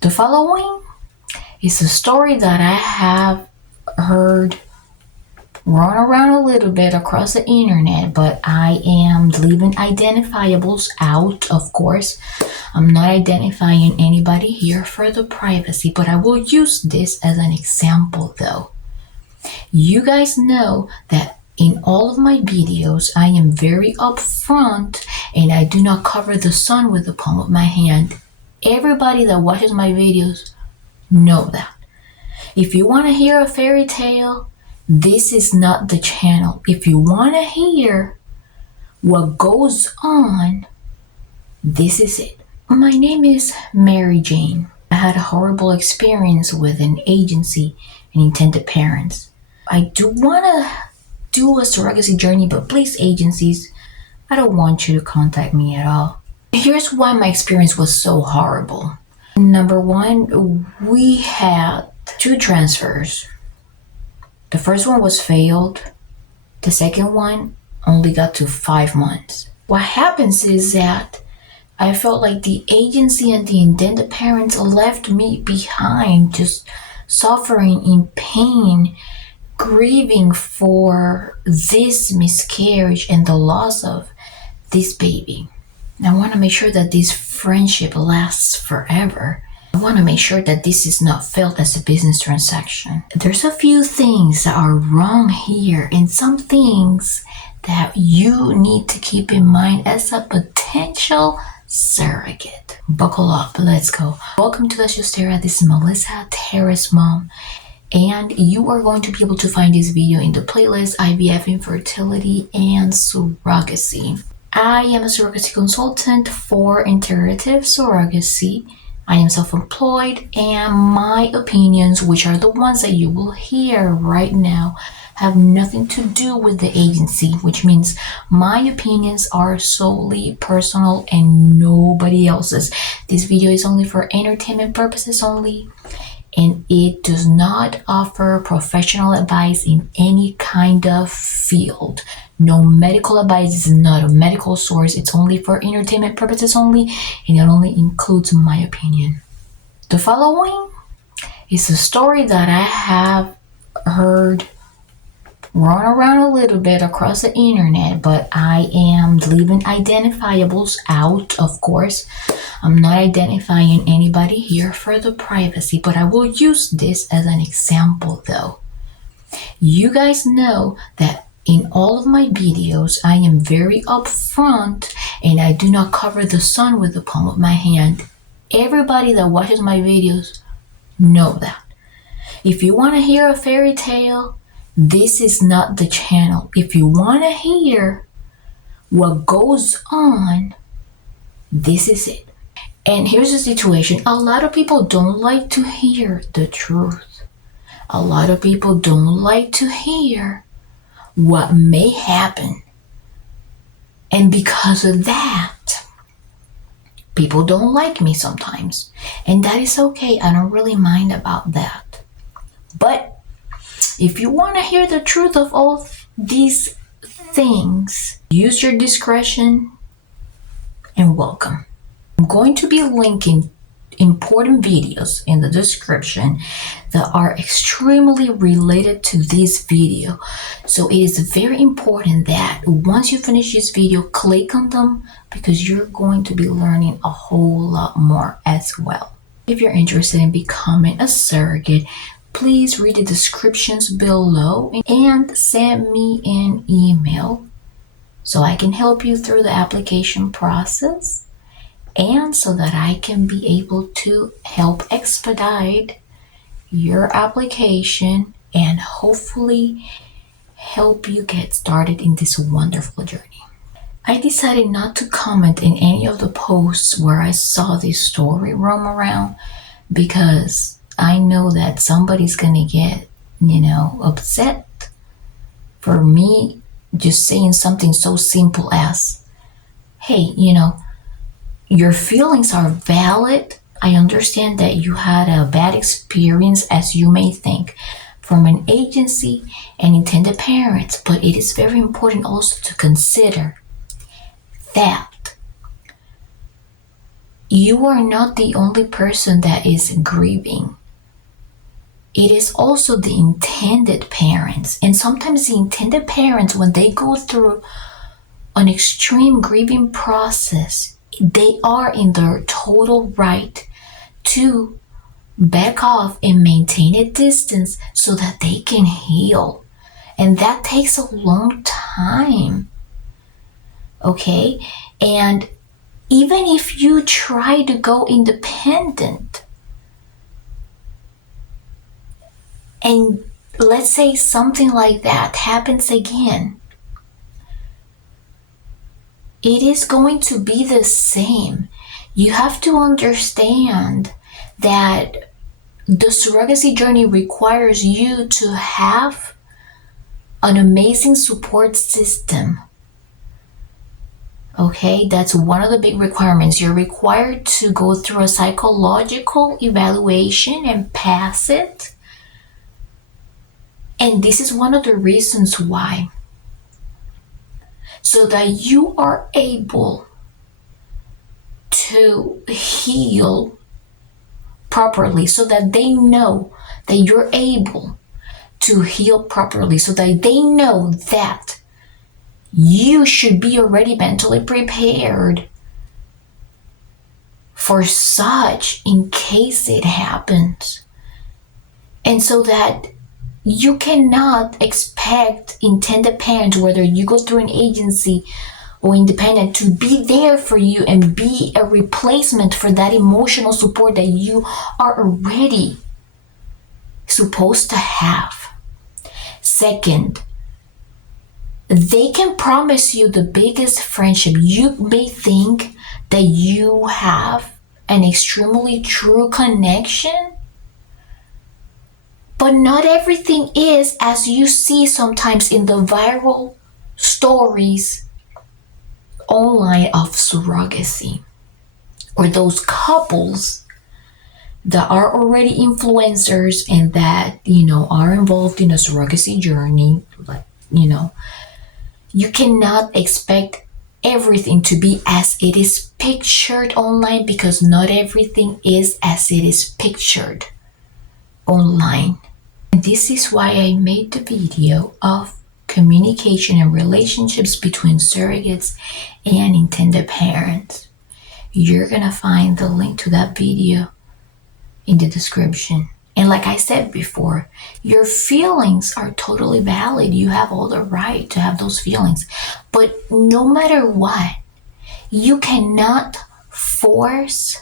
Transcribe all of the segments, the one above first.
The following is a story that I have heard run around a little bit across the internet, but I am leaving identifiables out, of course. I'm not identifying anybody here for the privacy, but I will use this as an example though. You guys know that in all of my videos, I am very upfront and I do not cover the sun with the palm of my hand. Everybody that watches my videos know that. If you want to hear a fairy tale, this is not the channel. If you want to hear what goes on, this is it. My name is Mary Jane. I had a horrible experience with an agency and intended parents. I do want to do a surrogacy journey, but please, agencies, I don't want you to contact me at all. Here's why my experience was so horrible. Number one, we had 2 transfers. The first one was failed. The second one only got to 5 months. What happens is that I felt like the agency and the intended parents left me behind, just suffering in pain, grieving for this miscarriage and the loss of this baby. I want to make sure that this friendship lasts forever. I want to make sure that this is not felt as a business transaction. There's a few things that are wrong here and some things that you need to keep in mind as a potential surrogate. Buckle up, let's go. Welcome to Let's Just Stare At. This is Melissa, Terrace Mom, and you are going to be able to find this video in the playlist IVF, infertility, and surrogacy. I am a surrogacy consultant for integrative surrogacy. I am self-employed, and my opinions, which are the ones that you will hear right now, have nothing to do with the agency, which means my opinions are solely personal and nobody else's. This video is only for entertainment purposes only, and it does not offer professional advice in any kind of field. No medical advice. Is not a medical source. It's only for entertainment purposes only, and it only includes my opinion. The following is a story that I have heard run around a little bit across the internet, but I am leaving identifiables out, of course. I'm not identifying anybody here for the privacy, but I will use this as an example though. You guys know that in all of my videos, I am very upfront and I do not cover the sun with the palm of my hand. Everybody that watches my videos know that. If you want to hear a fairy tale, this is not the channel. If you want to hear what goes on, this is it. And here's the situation. A lot of people don't like to hear the truth. A lot of people don't like to hear what may happen. And because of that, people don't like me sometimes. And that is okay. I don't really mind about that. But if you want to hear the truth of all these things, use your discretion and welcome. I'm going to be linking important videos in the description that are extremely related to this video. So it is very important that once you finish this video, click on them because you're going to be learning a whole lot more as well. If you're interested in becoming a surrogate, please read the descriptions below and send me an email so I can help you through the application process and so that I can be able to help expedite your application and hopefully help you get started in this wonderful journey. I decided not to comment in any of the posts where I saw this story roam around because I know that somebody's gonna get, upset for me just saying something so simple as, hey, your feelings are valid. I understand that you had a bad experience, as you may think, from an agency and intended parents, but it is very important also to consider that you are not the only person that is grieving. It is also the intended parents. And sometimes the intended parents, when they go through an extreme grieving process, they are in their total right to back off and maintain a distance so that they can heal. And that takes a long time. Okay? And even if you try to go independent, and let's say something like that happens again, it is going to be the same. You have to understand that the surrogacy journey requires you to have an amazing support system. Okay, that's one of the big requirements. You're required to go through a psychological evaluation and pass it. And this is one of the reasons why. So that you are able to heal properly, so that they know that you're able to heal properly, so that they know that you should be already mentally prepared for such in case it happens. And so that you cannot expect intended parents, whether you go through an agency or independent, to be there for you and be a replacement for that emotional support that you are already supposed to have. Second, they can promise you the biggest friendship. You may think that you have an extremely true connection, but not everything is as you see sometimes in the viral stories online of surrogacy, or those couples that are already influencers and that, are involved in a surrogacy journey. Like, you cannot expect everything to be as it is pictured online, because not everything is as it is pictured online. And this is why I made the video of communication and relationships between surrogates and intended parents. You're gonna find the link to that video in the description. And like I said before, your feelings are totally valid. You have all the right to have those feelings. But no matter what, you cannot force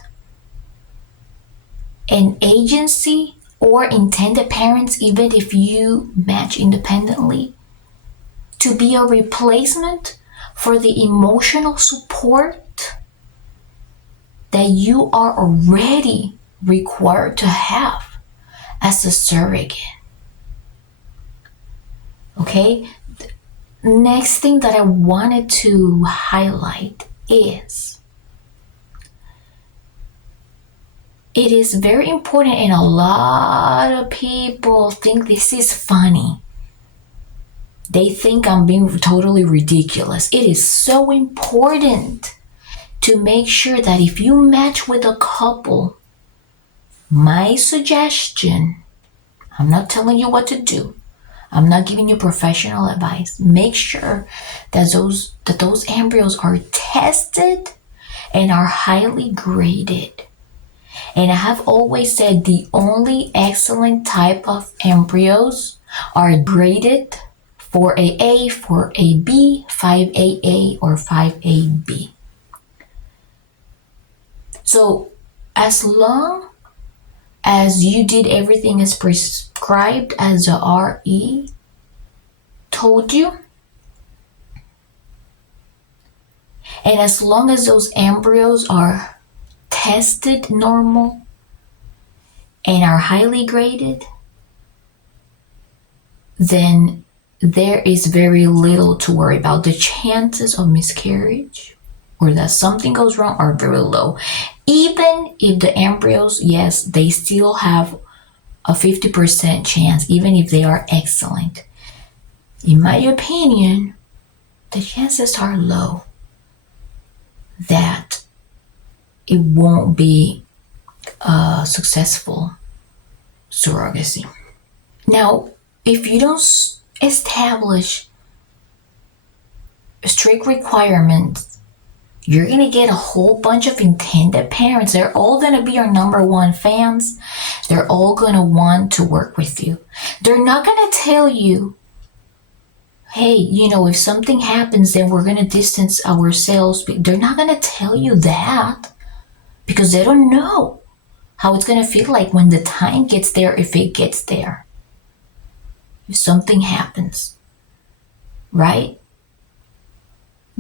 an agency or intended parents, even if you match independently, to be a replacement for the emotional support that you are already required to have as a surrogate. Okay? Next thing that I wanted to highlight is, it is very important, and a lot of people think this is funny. They think I'm being totally ridiculous. It is so important to make sure that if you match with a couple, my suggestion, I'm not telling you what to do. I'm not giving you professional advice. Make sure that those embryos are tested and are highly graded. And I have always said the only excellent type of embryos are graded 4AA, 4AB, 5AA, or 5AB. So as long as you did everything as prescribed as the RE told you, and as long as those embryos are tested normal and are highly graded, then there is very little to worry about. The chances of miscarriage or that something goes wrong are very low. Even if the embryos, yes, they still have a 50% chance, even if they are excellent. In my opinion, the chances are low that it won't be a successful surrogacy. Now, if you don't establish strict requirements, you're going to get a whole bunch of intended parents. They're all going to be your number one fans. They're all going to want to work with you. They're not going to tell you, hey, if something happens, then we're going to distance ourselves. They're not going to tell you that because they don't know how it's going to feel like when the time gets there, if it gets there. If something happens, right?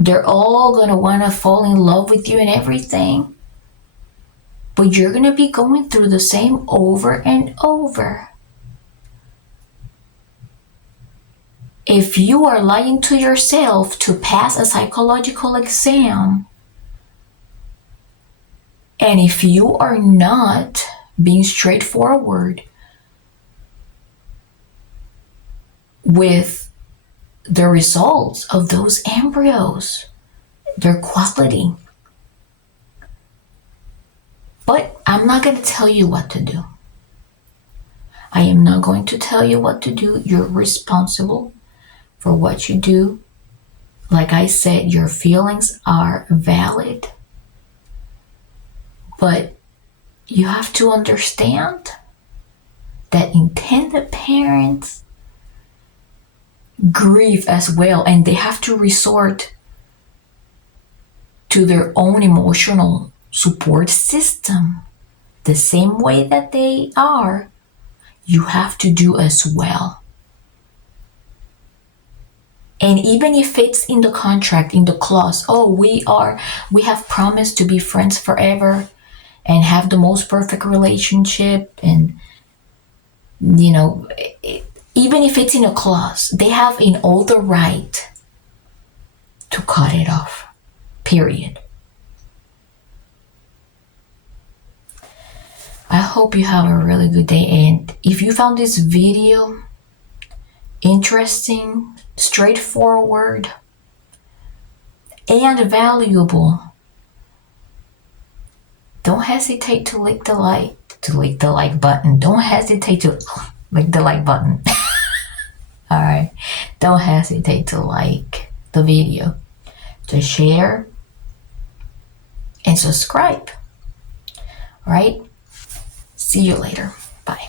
They're all going to want to fall in love with you and everything. But you're going to be going through the same over and over. If you are lying to yourself to pass a psychological exam, and if you are not being straightforward with the results of those embryos, their quality. But I'm not going to tell you what to do. I am not going to tell you what to do. You're responsible for what you do. Like I said, your feelings are valid. But you have to understand that intended parents grieve as well, and they have to resort to their own emotional support system. The same way that they are, you have to do as well. And even if it's in the contract, in the clause, we have promised to be friends forever and have the most perfect relationship, and even if it's in a clause, they have in all the right to cut it off, period. I hope you have a really good day, and if you found this video interesting, straightforward, and valuable, don't hesitate to click the like button. Don't hesitate to click the like button. All right. Don't hesitate to like the video, to share, and subscribe. All right. See you later. Bye.